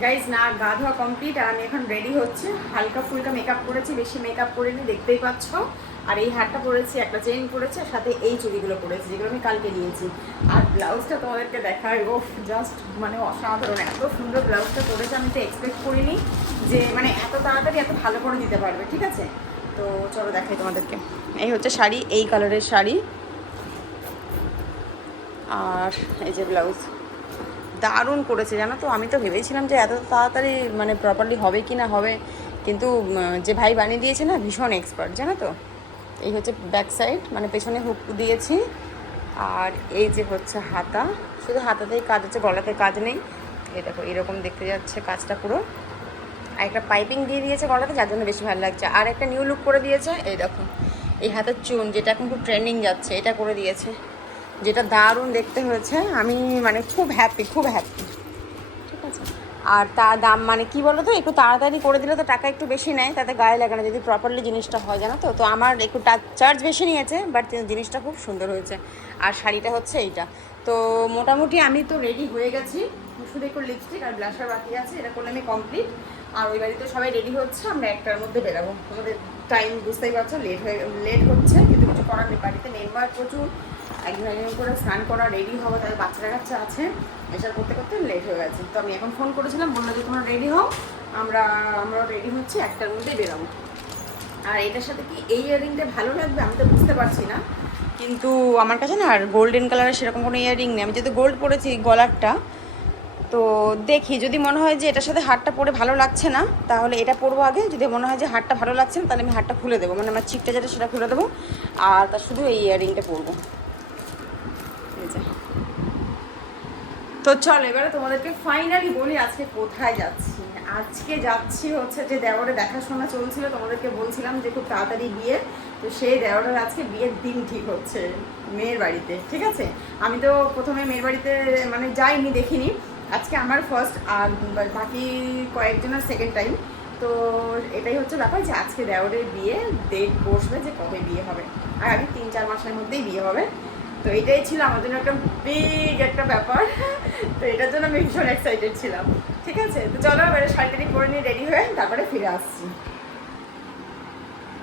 Guys না গা ধোয়া কমপ্লিট আর আমি এখন রেডি হচ্ছে। হালকা ফুলকা মেকআপ করেছি, বেশি মেকআপ করিনি, দেখতেই পাচ্ছ। আর এই হারটা পরেছি, একটা চেইন পরেছি, আর সাথে এই চুড়িগুলো পরেছি যেগুলো আমি কালকে নিয়েছি। আর ব্লাউজটা তোমাদেরকে দেখায়, ও জাস্ট মানে অসাধারণ, এত সুন্দর ব্লাউজটা পরেছে। আমি তো এক্সপেক্ট করিনি যে মানে এত তাড়াতাড়ি এত ভালো করে দিতে পারবে। ঠিক আছে, তো চলো দেখাই তোমাদেরকে। এই হচ্ছে শাড়ি, এই কালারের শাড়ি, আর এই যে ব্লাউজ। দারুণ করেছে জানো তো। আমি তো ভেবেছিলাম যে এত তাড়াতাড়ি মানে প্রপারলি হবে কি না হবে, কিন্তু যে ভাই বানিয়ে দিয়েছে না, ভীষণ এক্সপার্ট জানো তো। এই হচ্ছে ব্যাক সাইড, মানে পেছনে হুক দিয়েছি। আর এই যে হচ্ছে হাতা, শুধু হাতাতেই কাজ হচ্ছে, গলাতে কাজ নেই। এই দেখো এরকম দেখতে যাচ্ছে কাজটা পুরো। আর একটা পাইপিং দিয়ে দিয়েছে গলাতে, যার জন্য বেশি ভালো লাগছে। আর একটা নিউ লুক করে দিয়েছে, এই দেখো এই হাতের চুন, যেটা এখন খুব ট্রেন্ডিং যাচ্ছে, এটা করে দিয়েছে, যেটা দারুণ দেখতে হয়েছে। আমি মানে খুব হ্যাপি, খুব হ্যাপি। ঠিক আছে, আর তার দাম মানে কি বলো তো, একটু তাড়াতাড়ি করে দিলে তো টাকা একটু বেশি নেয়, তাতে গায়ে লাগে না যদি প্রপারলি জিনিসটা হয় জানো তো। তো আমার একটু চার্জ বেশি নিয়েছে, বাট জিনিসটা খুব সুন্দর হয়েছে। আর শাড়িটা হচ্ছে এইটা। তো মোটামুটি আমি তো রেডি হয়ে গেছি, শুধু একটু লিপস্টিক আর ব্লাশার বাকি আছে, এটা করলে আমি কমপ্লিট। আর ওই বাড়িতে সবাই রেডি হচ্ছে, আমরা একটার মধ্যে বেরাবো। আমাদের টাইম বুঝতেই পারছো, লেট হচ্ছে, কিন্তু কিছু করার নেই। বাড়িতে মেম্বার প্রচুর, একদিন একদিন করে স্নান করা, রেডি হওয়া, তাদের বাচ্চারা কাচ্চা আছে, এসব করতে করতে লেট হয়ে গেছে। তো আমি এখন ফোন করেছিলাম, বললো যে তোমরা রেডি হও, আমরাও রেডি হচ্ছি, একটার মধ্যেই বেরাবো। আর এটার সাথে কি এই ইয়াররিংটা ভালো লাগবে আমি তো বুঝতে পারছি না, কিন্তু আমার কাছে না আর গোল্ডেন কালারের সেরকম কোনো ইয়াররিং নেই। আমি যেহেতু গোল্ড পরেছি গলারটা, তো দেখি যদি মনে হয় যে এটার সাথে হারটা পরে ভালো লাগছে না, তাহলে এটা পরবো আগে। যদি মনে হয় যে হারটা ভালো লাগছে না, তাহলে আমি হারটা খুলে দেবো, মানে আমার চিকটা যেটা সেটা খুলে দেবো, আর তার শুধু এই ইয়াররিংটা পরবো। তো চল এবারে তোমাদেরকে ফাইনালি বলি আজকে কোথায় যাচ্ছি। আজকে যাচ্ছি হচ্ছে যে দেওরে দেখাশোনা চলছিল, তোমাদেরকে বলছিলাম যে খুব তাড়াতাড়ি বিয়ে। তো সেই দেওরের আজকে বিয়ের দিন ঠিক হচ্ছে মেয়ের বাড়িতে। ঠিক আছে, আমি তো প্রথমে মেয়ের বাড়িতে মানে যাইনি, দেখিনি, আজকে আমার ফার্স্ট, আর বাকি কয়েকজনের সেকেন্ড টাইম। তো এটাই হচ্ছে ব্যাপার যে আজকে দেওরের বিয়ে, ডেট বসবে যে কবে বিয়ে হবে, আর আমি 3-4 মাসের মধ্যেই বিয়ে হবে। তো এটাই ছিল আমার জন্য একটা বিগ একটা ব্যাপার। তো এটার জন্য আমি ভীষণ এক্সাইটেড ছিলাম। ঠিক আছে, তো চলো এবারে শাড়িটারি পরে নিয়ে রেডি হয়ে তারপরে ফিরে আসছি।